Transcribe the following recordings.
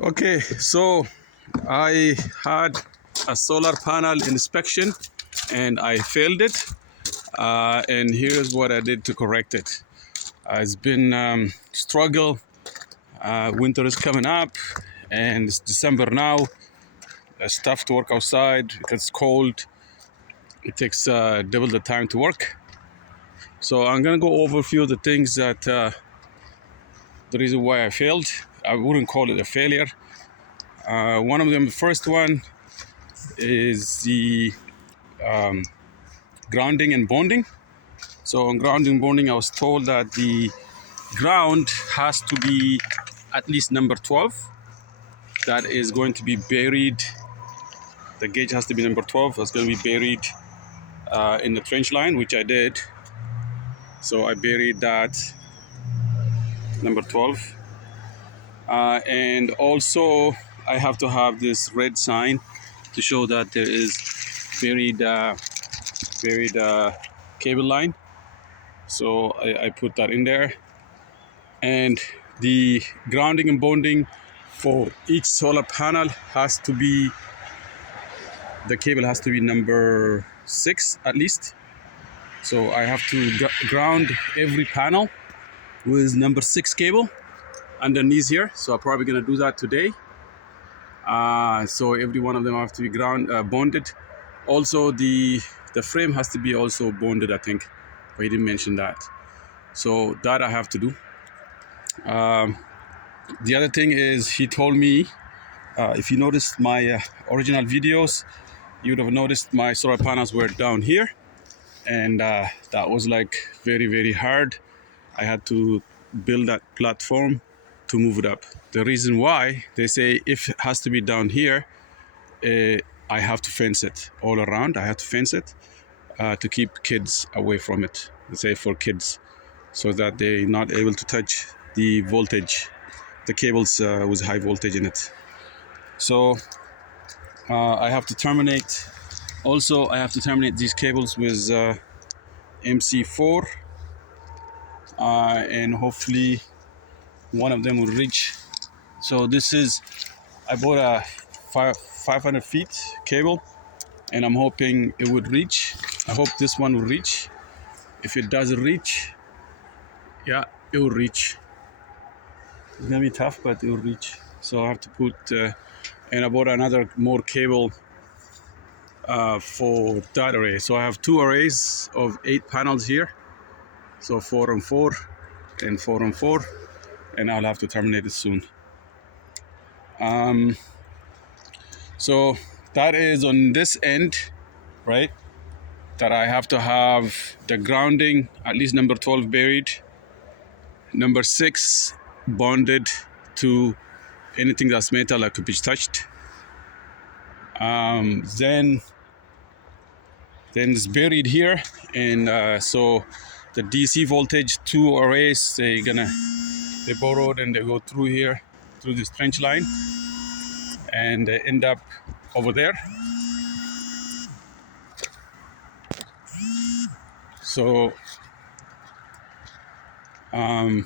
Okay, so I had a solar panel inspection and I failed it. And here's what I did to correct it. It's been struggle. Winter is coming up and it's December now. It's tough to work outside because it's cold. It takes double the time to work. So I'm gonna go over a few of the things that the reason why I failed. I wouldn't call it a failure. One of them, the first one, is the grounding and bonding. So on grounding and bonding, I was told that the ground has to be at least number 12. That is going to be buried. The gauge has to be number 12. It's going to be buried in the trench line, which I did. So I buried that number 12. And also, I have to have this red sign to show that there is buried cable line. So I put that in there. And the grounding and bonding for each solar panel has to be, the cable has to be number 6 at least. So I have to ground every panel with number 6 cable underneath here. So I'm probably gonna do that today. So every one of them have to be bonded. Also the frame has to be also bonded, I think, but he didn't mention that. So that I have to do. The other thing is, he told me, if you noticed my original videos, you would have noticed my solar panels were down here, and that was like very, very hard. I had to build that platform to move it up. The reason why, they say if it has to be down here, I have to fence it all around. I have to fence it to keep kids away from it. They say for kids, so that they're not able to touch the voltage, the cables with high voltage in it. So I have to terminate. Also, I have to terminate these cables with MC4, and hopefully one of them will reach. So this is, I bought a 500 feet cable, and I'm hoping it would reach. I hope this one will reach. If it doesn't reach, yeah, it will reach. It's gonna be tough, but it will reach. So I have to put, and I bought another more cable for that array. So I have 2 arrays of 8 panels here. So 4 and 4 and 4 and 4, and I'll have to terminate it soon. So that is on this end, right? That I have to have the grounding, at least number 12 buried, number 6 bonded to anything that's metal that could be touched. Then it's buried here, and so the DC voltage, 2 arrays, they borrowed and they go through here, through this trench line, and they end up over there. So now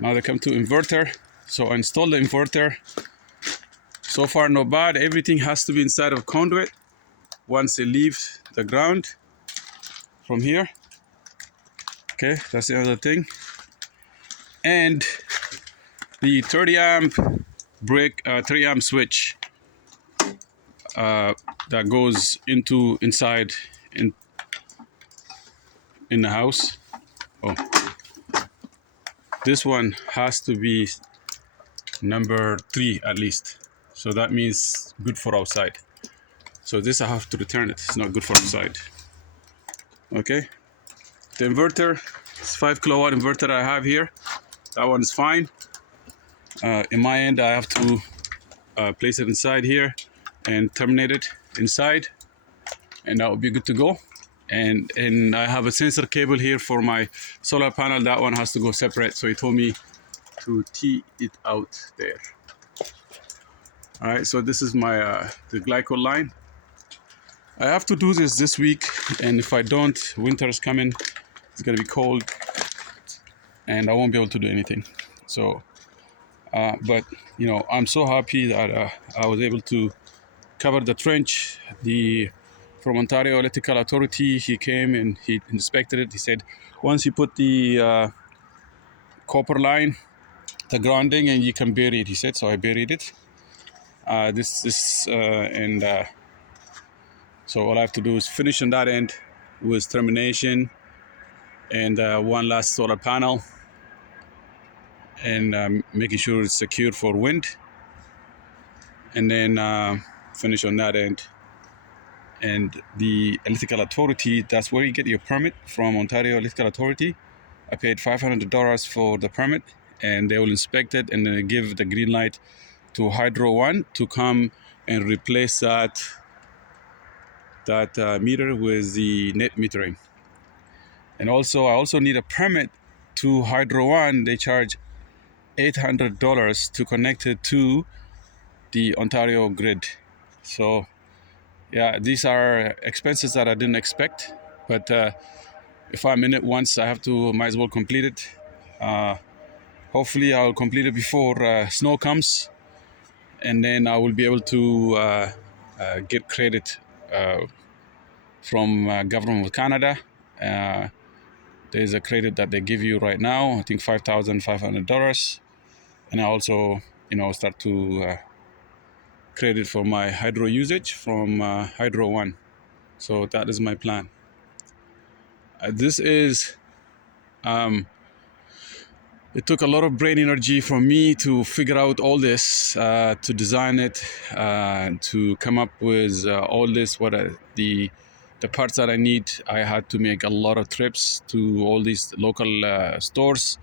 they come to inverter. So I installed the inverter. So far not bad. Everything has to be inside of conduit once it leaves the ground from here. Okay, that's the other thing. And the 30 amp brick, 30 amp switch that goes inside in the house. Oh, this one has to be number 3 at least. So that means good for outside. So this I have to return it. It's not good for outside. Okay. The inverter, it's 5 kilowatt inverter I have here. That one is fine. In my end, I have to place it inside here and terminate it inside, and that will be good to go. And I have a sensor cable here for my solar panel. That one has to go separate. So he told me to tee it out there. All right, so this is my the glycol line. I have to do this week, and if I don't, winter is coming. It's gonna be cold, and I won't be able to do anything. So But I'm so happy that I was able to cover the trench. The From Ontario Electrical Authority, he came and he inspected it. He said, once you put the copper line, the grounding, and you can bury it. He said, so I buried it. So all I have to do is finish on that end with termination and one last solar panel, and making sure it's secured for wind, and then finish on that end. And the electrical authority, that's where you get your permit from, Ontario Electrical Authority. I paid $500 for the permit, and they will inspect it and then give the green light to Hydro One to come and replace that meter with the net metering. And also, I also need a permit to Hydro One. They charge $800 to connect it to the Ontario grid. So yeah, these are expenses that I didn't expect, but if I'm in it once, might as well complete it. Hopefully I'll complete it before snow comes, and then I will be able to get credit from government of Canada. There's a credit that they give you right now, I think $5,500, and I also start to credit for my hydro usage from Hydro One. So that is my plan. This is it took a lot of brain energy for me to figure out all this, to design it, to come up with all this. The parts that I need. I had to make a lot of trips to all these local stores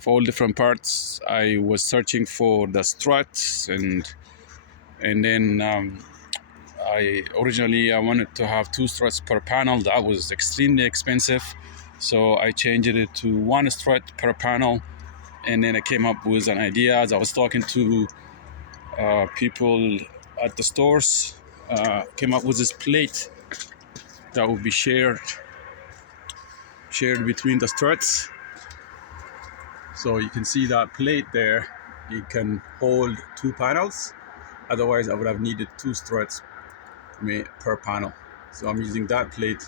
for all different parts. I was searching for the struts, and then I wanted to have 2 struts per panel. That was extremely expensive, so I changed it to 1 strut per panel. And then I came up with an idea as I was talking to people at the stores. Came up with this plate that would be shared between the struts. So you can see that plate there. It can hold 2 panels. Otherwise, I would have needed 2 struts per panel. So I'm using that plate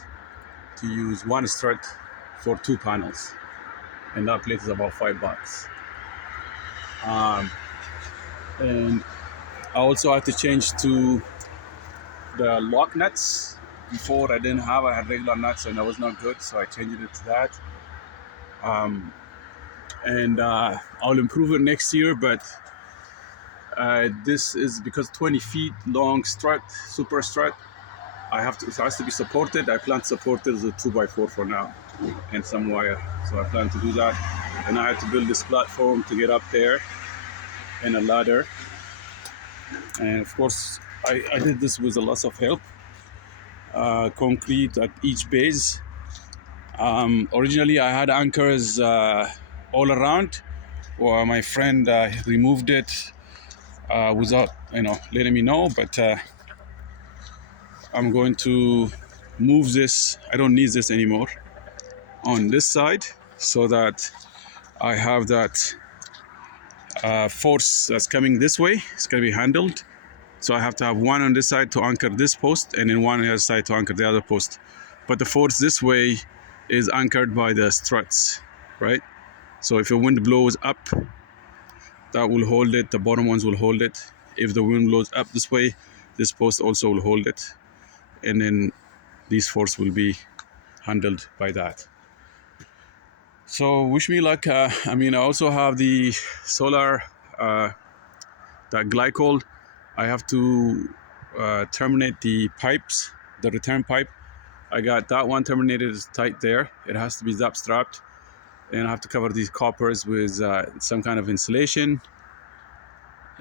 to use 1 strut for 2 panels. And that plate is about $5. And I also had to change to the lock nuts. Before I had regular nuts, and that was not good, so I changed it to that. And I'll improve it next year, but this is because 20 feet long strut, super strut. It has to be supported. I plan to support it as a 2x4 for now, and some wire. So I plan to do that. And I had to build this platform to get up there, and a ladder. And of course, I did this with a lot of help. Concrete at each base. Originally, I had anchors all around. Well, my friend removed it without letting me know, but I'm going to move this. I don't need this anymore on this side, so that I have that force that's coming this way. It's going to be handled. So I have to have one on this side to anchor this post, and then one on the other side to anchor the other post. But the force this way is anchored by the struts, right? So if the wind blows up, that will hold it. The bottom ones will hold it. If the wind blows up this way, this post also will hold it. And then this force will be handled by that. So wish me luck. I also have the solar, that glycol. I have to terminate the pipes, the return pipe. I got that one terminated tight there. It has to be zap strapped. And I have to cover these coppers with some kind of insulation.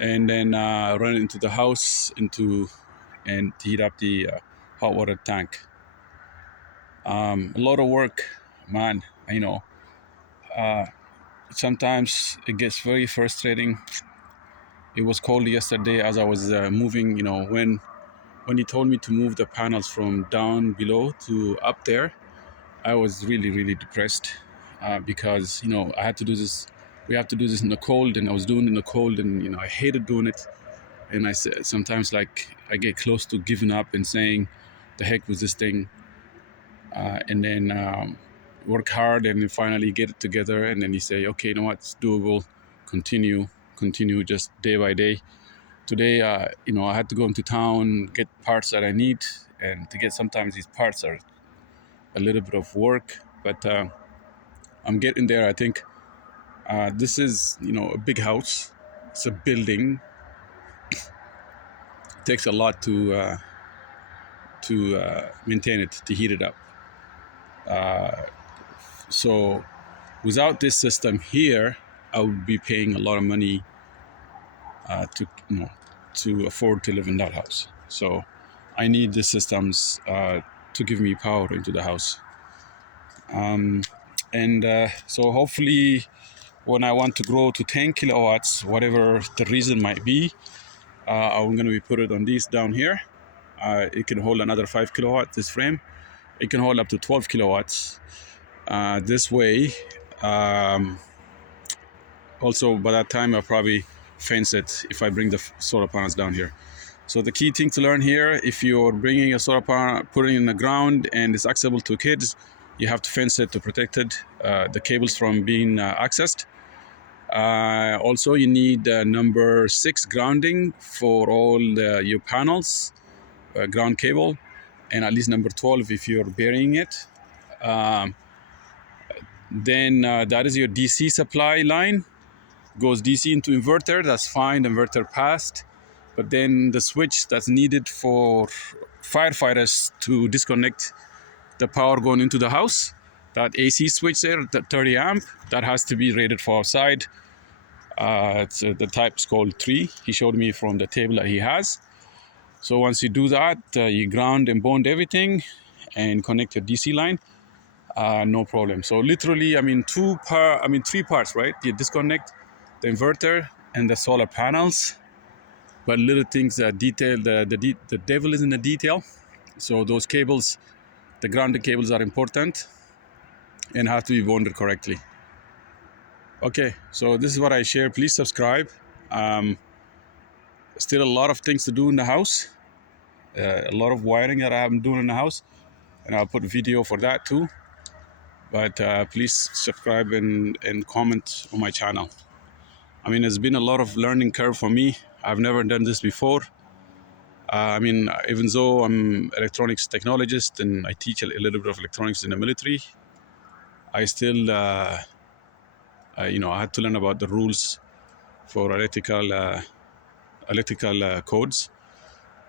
And then run it into the house and heat up the hot water tank. A lot of work, man. Sometimes it gets very frustrating. It was cold yesterday as I was moving. When he told me to move the panels from down below to up there, I was really, really depressed because I had to do this we have to do this in the cold, and I was doing it in the cold, and I hated doing it. And I said sometimes, like, I get close to giving up and saying, "The heck with this thing," and then work hard, and then finally get it together, and then you say, "Okay, you know what? It's doable. Continue, just day by day." Today, I had to go into town, get parts that I need, and to get sometimes these parts are a little bit of work, but I'm getting there. I think this is, a big house. It's a building. It takes a lot to maintain it, to heat it up. So without this system here, I would be paying a lot of money to afford to live in that house. So I need the systems to give me power into the house. And so hopefully when I want to grow to 10 kilowatts, whatever the reason might be, I'm going to be put it on these down here. It can hold another 5 kilowatts, this frame. It can hold up to 12 kilowatts. This way, also by that time I'll probably fence it if I bring the solar panels down here. So the key thing to learn here, if you're bringing a solar panel, putting it in the ground and it's accessible to kids, you have to fence it to protect it, the cables from being accessed. Also, you need number 6 grounding for all your panels, ground cable, and at least number 12 if you're burying it. Then that is your DC supply line. Goes DC into inverter, that's fine, the inverter passed. But then the switch that's needed for firefighters to disconnect the power going into the house, that AC switch there, the 30 amp, that has to be rated for outside. The type is called 3. He showed me from the table that he has. So once you do that, you ground and bond everything and connect your DC line. No problem. So literally, 3 parts, right? You disconnect the inverter and the solar panels, but little things that detail, the devil is in the detail. So those cables, the grounded cables are important and have to be bonded correctly. Okay, so this is what I share. Please subscribe. Still a lot of things to do in the house. A lot of wiring that I'm doing in the house, and I'll put a video for that too. But please subscribe and comment on my channel. It's been a lot of learning curve for me. I've never done this before. Even though I'm electronics technologist and I teach a little bit of electronics in the military, I still, I had to learn about the rules for electrical codes.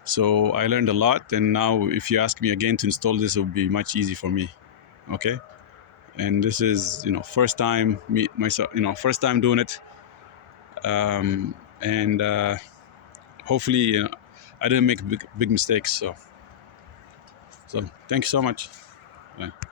So I learned a lot, and now if you ask me again to install this, it would be much easier for me. Okay, and this is first time first time doing it, and hopefully I didn't make big mistakes. So thank you so much. Bye.